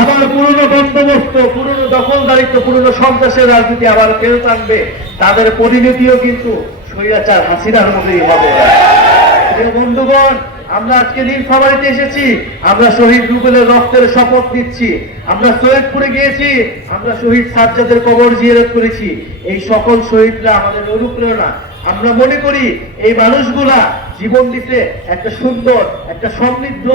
আবার পুরনো বন্দোবস্ত, পুরনো দখলদারিত্ব, পুরনো সন্ত্রাসের রাজনীতি আবার ফেরত আনবে, তাদের পরিণতিও কিন্তু স্বৈরাচার হাসিনার মতোই হবে। বন্ধুগণ, আমরা আজকে নীলফামারীতে এসেছি, আমরা শহীদ রুবেলের রক্তের শপথ নিচ্ছি। আমরা সৈয়দপুরে গিয়েছি, আমরা শহীদ সাজ্জাদের কবর জিয়ারত করেছি। এই সকল শহীদরা আমাদের অনুপ্রেরণা। আমরা মনে করি এই মানুষগুলা জীবন দিতে একটা সুন্দর, একটা সমৃদ্ধ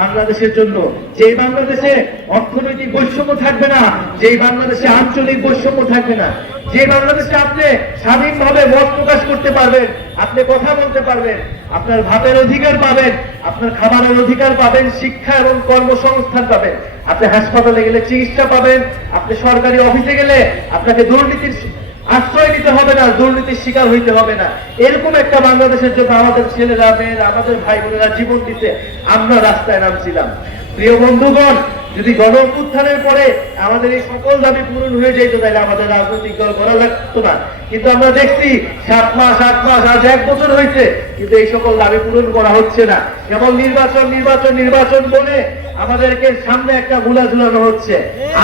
বাংলাদেশের জন্য, যেই বাংলাদেশে অর্থনৈতিক বৈষম্য থাকবে না, যেই বাংলাদেশে আঞ্চলিক বৈষম্য থাকবে না, যে বাংলাদেশে আপনি স্বাধীনভাবে মত প্রকাশ করতে পারবেন, আপনি কথা বলতে পারবেন, আপনার ভাতের অধিকার পাবেন, আপনার খাবারের অধিকার পাবেন, শিক্ষা এবং কর্মসংস্থান পাবেন, আপনি হাসপাতালে গেলে চিকিৎসা পাবেন, আপনি সরকারি অফিসে গেলে আপনাকে দুর্নীতির আশ্রয় নিতে হবে না, দুর্নীতির শিকার হইতে হবে না। এরকম একটা বাংলাদেশের জন্য আমাদের ছেলেরা, মেয়েরা, আমাদের ভাই বোনেরা জীবন দিতে আমরা রাস্তায় নামছিলাম। প্রিয় বন্ধুগণ, যদি গণ অভ্যুত্থানের পরে আমাদের এই সকল দাবি পূরণ হয়ে যেত, তাহলে আমাদের রাজনৈতিক দল করা লাগতো না। কিন্তু আমরা দেখছি 7 মাস, 8 মাস, আজ 1 বছর হয়েছে, কিন্তু এই সকল দাবি পূরণ করা হচ্ছে না। কেবল নির্বাচন নির্বাচন নির্বাচন বলে আমাদেরকে সামনে একটা গুলা ঝুলানো হচ্ছে।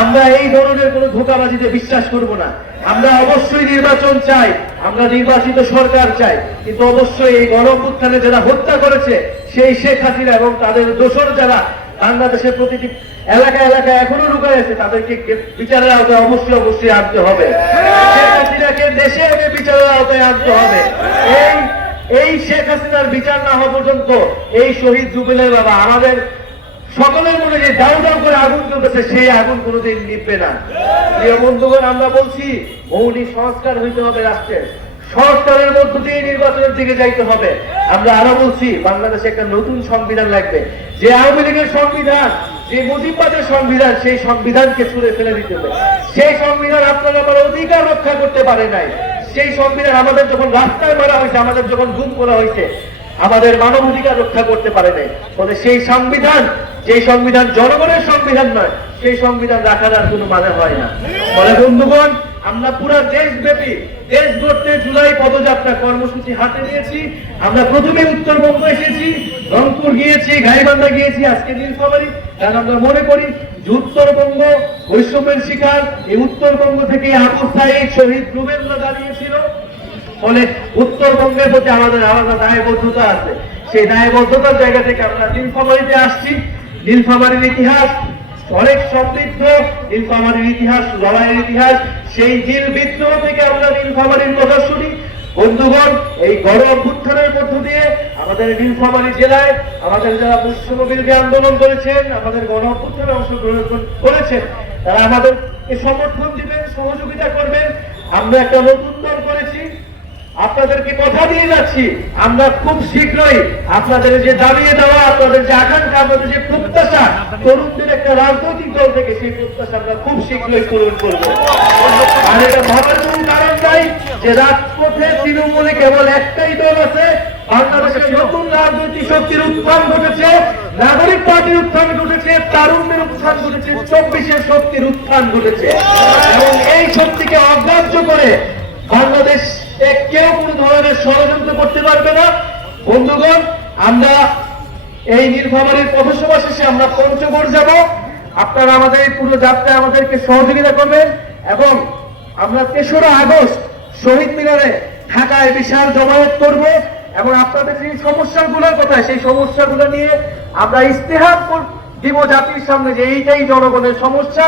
আমরা এই ধরনের কোনো ধোঁকাবাজিতে বিশ্বাস করব না। আমরা অবশ্যই নির্বাচন চাই, আমরা নির্বাচিত সরকার চাই, কিন্তু অবশ্যই এই গণ অভ্যুত্থানে যারা হত্যা করেছে, সেই শেখ হাসিনা এবং তাদের দোসর যারা বাংলাদেশের প্রতিটি এলাকায় এলাকায় এখনো লুকায় আছে, তাদেরকে বিচারের আওতায় অবশ্যই আনতে হবে। শেখ হাসিনাকে দেশে এনে বিচারের আওতায় আনতে হবে। এই শেখ হাসিনার বিচার না হওয়া পর্যন্ত এই শহীদ রুবেলের বাবা, আমাদের সকলের মনে যে দাউ দাউ করে আগুন জ্বলতেছে, সেই আগুন কোনোদিন নিভবে না। প্রিয় বন্ধুগণ, আমরা বলছি মৌলিক সংস্কার হইতে হবে রাষ্ট্রের, সংস্কারের মধ্য দিয়ে নির্বাচনের দিকে যাইতে হবে। আমরা আরো বলছি বাংলাদেশে একটা নতুন সংবিধান লাগবে। যে আওয়ামী লীগের সংবিধান, যে মুজিববাদের সংবিধান, সেই সংবিধানকে ছুঁড়ে ফেলে দিতে হবে। সেই সংবিধান আপনারা আমার অধিকার রক্ষা করতে পারে নাই। সেই সংবিধান আমাদের যখন রাস্তায় মারা হয়েছে, আমাদের যখন গুম করা হয়েছে, আমাদের মানব অধিকার রক্ষা করতে পারে নাই। ফলে সেই সংবিধান, যে সংবিধান জনগণের সংবিধান নয়, সেই সংবিধান রাখার আর কোনো মানে হয় না। ফলে বন্ধুগণ, আমরা পুরো দেশব্যাপী দেশ গড়তে জুলাই পদযাত্রা কর্মসূচি হাতে নিয়েছি। আমরা প্রথমে উত্তরবঙ্গ এসেছি, রংপুর গিয়েছি, গাইবান্ধা গিয়েছি, আজকে নীলফামারী। কারণ আমরা মনে করি যে উত্তরবঙ্গ বৈষম্যের শিকার, এই উত্তরবঙ্গ থেকে আবু সাঈদ, শহীদ রুবেলরা দাঁড়িয়েছিল। ফলে উত্তরবঙ্গের প্রতি আমাদের আলাদা দায়বদ্ধতা আছে। সেই দায়বদ্ধতার জায়গা থেকে আমরা নীলফামারীতে আসছি। নীলফামারীর ইতিহাস অনেক সমৃদ্ধ, নীলফামারীর ইতিহাস লড়াইয়ের ইতিহাস। সেই জিল বিদ্রোহ থেকে আমরা নীলফামারীর কথা শুনি। বন্ধুগণ, এই গণ অভ্যুত্থানের মধ্য দিয়ে আমাদের নীলফামারী জেলায় আমাদের যারা বৈষম্য বিরোধী আন্দোলন করেছেন, আমাদের গণ অভ্যুত্থানে অংশগ্রহণ করেছেন, তারা আমাদেরকে সমর্থন দিবেন, সহযোগিতা করবেন। আমরা একটা নতুন দল করেছি, আপনাদেরকে কথা দিয়ে যাচ্ছি, আমরা খুব শীঘ্রই আপনাদের যে দাবিয়ে দেওয়া, আপনাদের যে আকাঙ্ক্ষা, আপনাদের যে প্রত্যাশা, তরুণদের একটা রাজনৈতিক দল থেকে সেই প্রত্যাশা আমরা খুব শীঘ্রই পূরণ করব। আর এটা ভাবার কোন কারণ নাই যে রাজপথে তৃণমূলে কেবল একটাই দল আছে। বাংলাদেশের নতুন রাজনৈতিক শক্তির উত্থান ঘটেছে, নাগরিক পার্টির উত্থান ঘটেছে, তারুণ্যের উত্থান ঘটেছে, 24-এর শক্তির উত্থান ঘটেছে। এবং এই শক্তিকে অগ্রাহ্য করে বাংলাদেশ কেউ কোন ধরনের ষড়যন্ত্র করতে পারবে না। বন্ধুগণ, আমরা এই নীলফামারীর পথসভা শেষে আমরা পঞ্চগড় যাব। আপনারা আমাদের এই পুরো যাত্রায় আমাদেরকে সহযোগিতা করবেন এবং আমরা 3রা আগস্ট শহীদ মিনারে ঢাকায় বিশাল জমায়েত করব এবং আপনাদের যে সমস্যাগুলোর কথা, সেই সমস্যাগুলো নিয়ে আমরা ইস্তেহার দিব জাতির সামনে যে এইটাই জনগণের সমস্যা।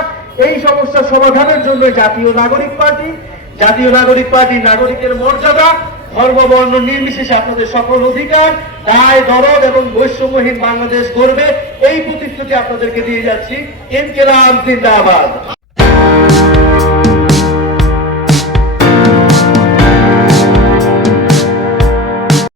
এই সমস্যা সমাধানের জন্য জাতীয় নাগরিক পার্টি নাগরিকের মর্যাদা, ধর্ম বর্ণ নির্বিশেষে আপনাদের সকল অধিকার, দায় দরদ এবং বৈষম্যহীন বাংলাদেশ গড়বে, এই প্রতিশ্রুতি আপনাদেরকে দিয়ে যাচ্ছি। ইনকিলাব জিন্দাবাদ।